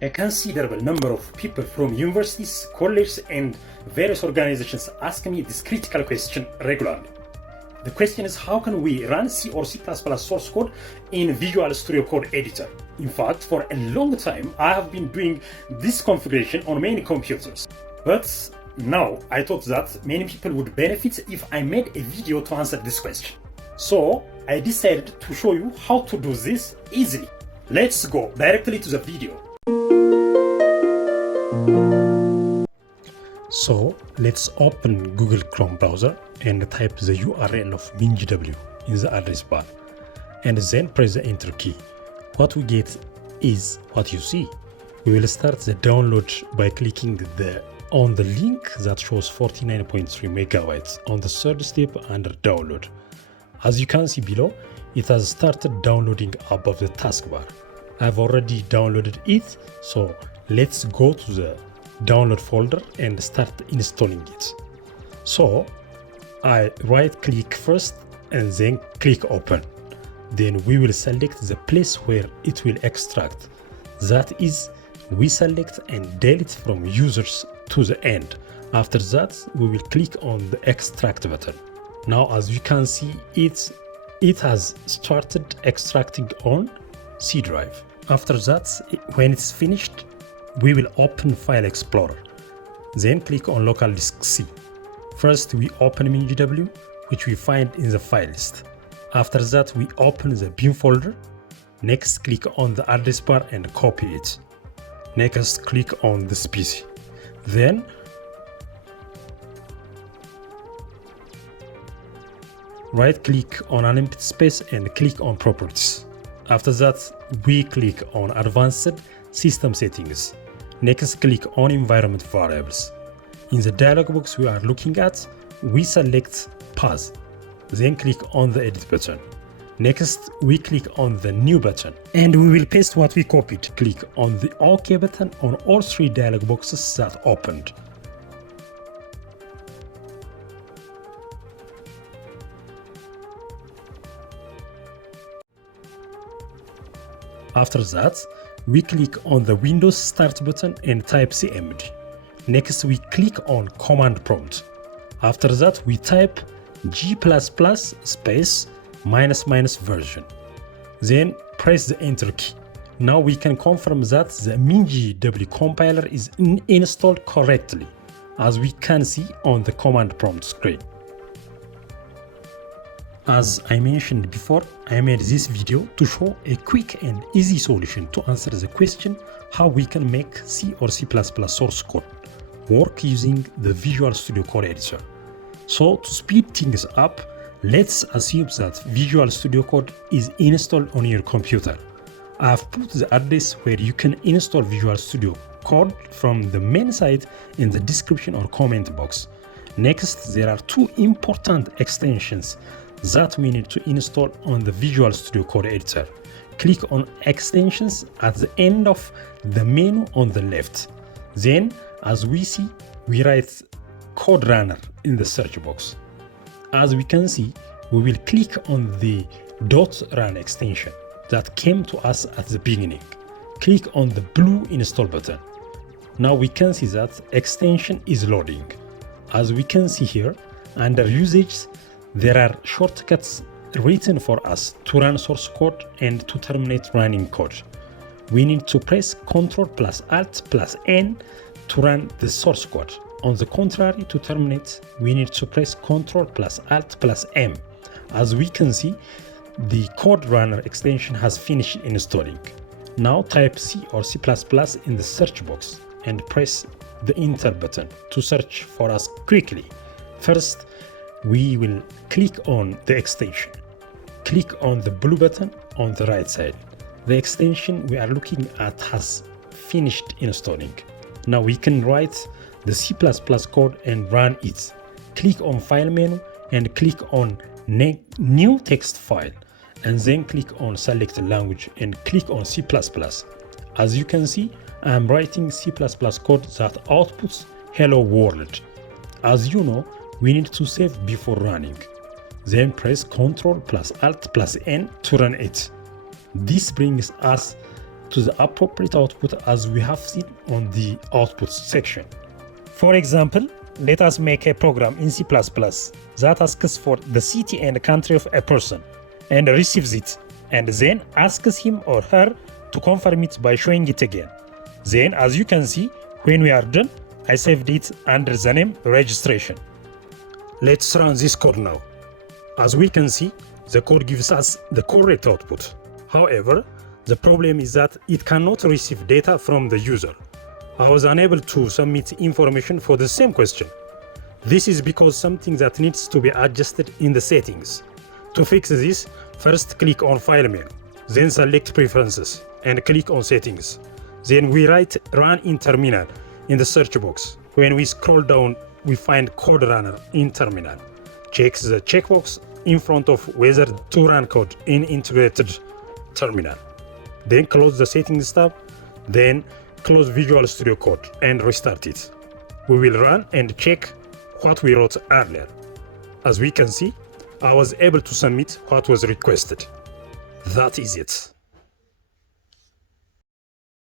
A considerable number of people from universities, colleges, and various organizations ask me this critical question regularly. The question is, how can we run C or C++ source code in Visual Studio Code Editor? In fact, for a long time, I have been doing this configuration on many computers. But now I thought that many people would benefit if I made a video to answer this question. So I decided to show you how to do this easily. Let's go directly to the video. So let's open Google Chrome browser and type the URL of MinGW in the address bar and then press the enter key. What we get is what you see. We will start the download by clicking on the link that shows 49.3 megabytes on the third step under download. As you can see below, it has started downloading above the taskbar. I've already downloaded it, so let's go to the download folder and start installing it. So I right click first and then click open. Then we will select the place where it will extract. That is, we select and delete from users to the end. After that, we will click on the extract button. Now, as you can see, it has started extracting on C drive. After that, when it's finished, we will open File Explorer. Then click on Local Disk C. First, we open MinGW, which we find in the file list. After that, we open the bin folder. Next, click on the address bar and copy it. Next, click on this PC. Then, right-click on an empty space and click on Properties. After that, we click on Advanced System Settings. Next, click on Environment Variables. In the dialog box we are looking at, we select Path. Then click on the Edit button. Next, we click on the New button. And we will paste what we copied. Click on the OK button on all three dialog boxes that opened. After that, we click on the Windows Start button and type cmd. Next, we click on Command Prompt. After that, we type G++ space -- version. Then press the Enter key. Now we can confirm that the MinGW compiler is installed correctly, as we can see on the command prompt screen. As I mentioned before, I made this video to show a quick and easy solution to answer the question how we can make C or C++ source code work using the Visual Studio Code Editor. So to speed things up, let's assume that Visual Studio Code is installed on your computer. I have put the address where you can install Visual Studio Code from the main site in the description or comment box. Next, there are two important extensions that we need to install on the Visual Studio Code Editor. Click on Extensions at the end of the menu on the left. Then, as we see, we write Code Runner in the search box. As we can see, we will click on the .run extension that came to us at the beginning. Click on the blue install button. Now we can see that extension is loading. As we can see here, under usage, there are shortcuts written for us to run source code and to terminate running code. We need to press Ctrl+Alt+N to run the source code. On the contrary, to terminate, we need to press Ctrl+Alt+M. As we can see, the Code Runner extension has finished installing. Now type C or C++ in the search box and press the Enter button to search for us quickly. First, we will click on the extension. Click on the blue button on the right side. The extension we are looking at has finished installing. Now we can write the C++ code and run it. Click on File menu and click on New Text File, and then click on Select Language and click on C++. As you can see, I am writing C++ code that outputs Hello World. As you know, we need to save before running. Then press Ctrl+Alt+N to run it. This brings us to the appropriate output as we have seen on the output section. For example, let us make a program in C++ that asks for the city and country of a person and receives it, and then asks him or her to confirm it by showing it again. Then, as you can see, when we are done, I saved it under the name registration. Let's run this code now. As we can see, the code gives us the correct output. However, the problem is that it cannot receive data from the user. I was unable to submit information for the same question. This is because something that needs to be adjusted in the settings. To fix this, first click on File menu, then select Preferences and click on Settings. Then we write Run in Terminal in the search box. When we scroll down, we find Code Runner in Terminal. Check the checkbox in front of whether to run code in integrated terminal. Then close the Settings tab, then close Visual Studio Code and restart it. We will run and check what we wrote earlier. As we can see, I was able to submit what was requested. That is it.